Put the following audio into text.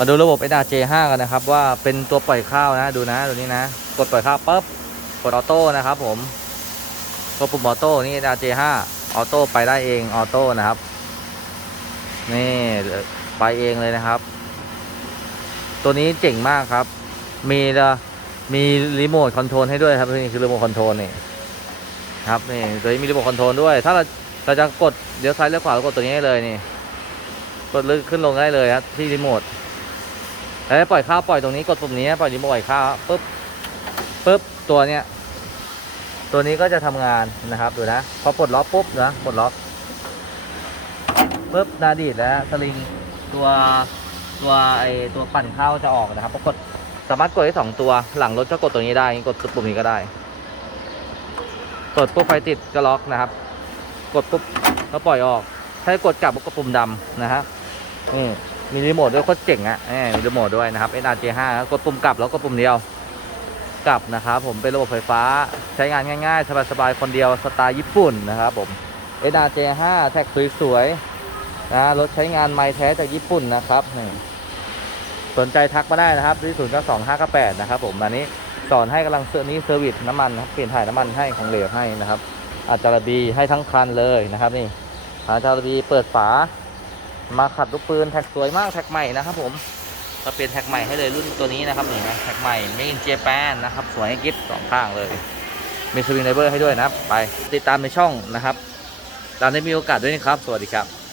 มาดูระบบ SRJ5 กันนะครับ ว่าเป็นตัวปล่อยข้าวนะดูนะตัวนี้นะ กดปล่อยข้าวปั๊บกดออโต้นะครับผมกดปุ่มออโต้นี่ SRJ5 ออโต้ไปได้เองออโต้นะครับนี่ไปเองเลยนะครับ ตัวนี้เจ๋งมากครับ มีละมีรีโมทคอนโทรลให้ด้วยครับนี่คือรีโมทคอนโทรลนี่ครับนี่ตัวนี้มีรีโมทคอนโทรลด้วย ถ้าเราเราจะกดเลี้ยวซ้ายเลี้ยวขวาเรากดตัวนี้ได้เลยนี่กดลึกขึ้นลงได้เลยครับที่รีโมท แล้วปล่อยข้าวปล่อยตรงนี้กดปุ่มนี้ปล่อยรีโมทปล่อยข้าวปุ๊บปุ๊บตัวเนี้ยตัวนี้ก็จะทำงานนะครับดูนะพอปลดล็อกปุ๊บนะปลดล็อกปุ๊บนาดีดแล้วสลิงตัวตัวไอตัวปั่นข้าวจะออกนะครับพอกดสามารถกดได้สองตัวหลังรถก็กดตัวนี้ได้กดปุ่มนี้ก็ได้ กดปุ๊บไฟติดก็ล็อกนะครับ กดปุ๊บก็ปล่อยออก ถ้ากดกลับก็กดปุ่มดำนะฮะอืม มีรีโมทด้วยโคตรเจ๋งอะ่ะมีรีโมทด้วยนะครับ NRJ5 กดปุ่มกลับแล้วก็ปุ่มเดียวกลับนะครับผมเป็นระบบไฟฟ้าใช้งานง่าย ๆ สบายๆ คนเดียวสไตล์ญี่ปุ่นนะครับผม NRJ5 แท็กสวยๆนะรถใช้งานไม้แท้จากญี่ปุ่นนะครับนี่สนใจทักมาได้นะครับที่ศูนย์เก้าสองห้าเก้าแปดนะครับผมอันนี้สอนให้กำลังเซอร์นี้เซอร์วิสน้ำมันครับเปลี่ยนถ่ายน้ำมันให้ของเหลวให้นะครับอาจารบีให้ทั้งคันเลยนะครับนี่อาจารบีเปิดฝา มาขัดลูกปืนแท็กสวยมากแท็กใหม่นะครับผมก็เป็นแท็กใหม่ให้เลยรุ่นตัวนี้นะครับนี่นะแท็กใหม่ไม่อินเจแปนนะครับสวยให้กิฟสองข้างเลยมีสวิงไดเวอร์ให้ด้วยนะครับไปติดตามในช่องนะครับตาได้มีโอกาสด้วยนะครับ สวัสดีครับ